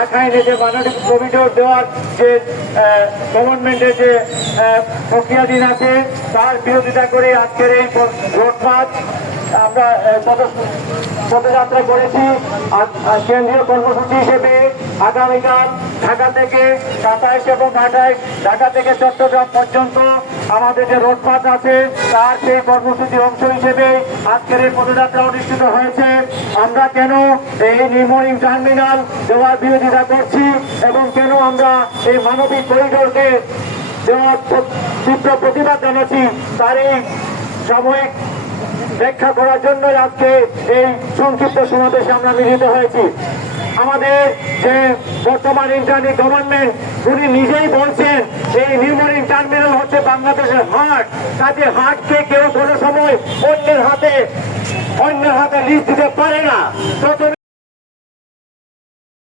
রাখাইনে যে মানবিক করিডোর দেওয়ার যে গভর্নমেন্টের যে প্রক্রিয়াধীন আছে, তার বিরোধিতা করে আজকের এই রোডমার্চ আমরা পদযাত্রা করেছি। কেন্দ্রীয় কর্মসূচি হিসেবে আগামীকাল ঢাকা থেকে সাতাইশ এবং আঠাইশ, ঢাকা থেকে চট্টগ্রাম পর্যন্ত আমাদের যে রোডমার্চ আছে, তার সেই কর্মসূচির অংশ হিসেবে আজকের এই পদযাত্রা অনুষ্ঠিত হয়েছে। আমরা কেন এই নির্মলিং টার্মিনাল দেওয়ার বিরোধিতা করছি এবং কেন আমরা এই মানবিক করিডোরকে দেওয়ার তীব্র প্রতিবাদ জানাচ্ছি, তার এই সাময়িক ব্যাখ্যা করার জন্য আজকে এই সংক্ষিপ্ত সমাবেশে আমরা মিলিত হয়েছি। আমাদের যে বর্তমান ইন্টারনি গভর্নমেন্ট, উনি নিজেই বলছেন, এই নির্মলিং টার্মিনাল হচ্ছে বাংলাদেশের হাট। কাজে হাটকে কেউ কোনো সময় অন্যের হাতে অন্যের হাতে লিস্ট দিতে পারে না।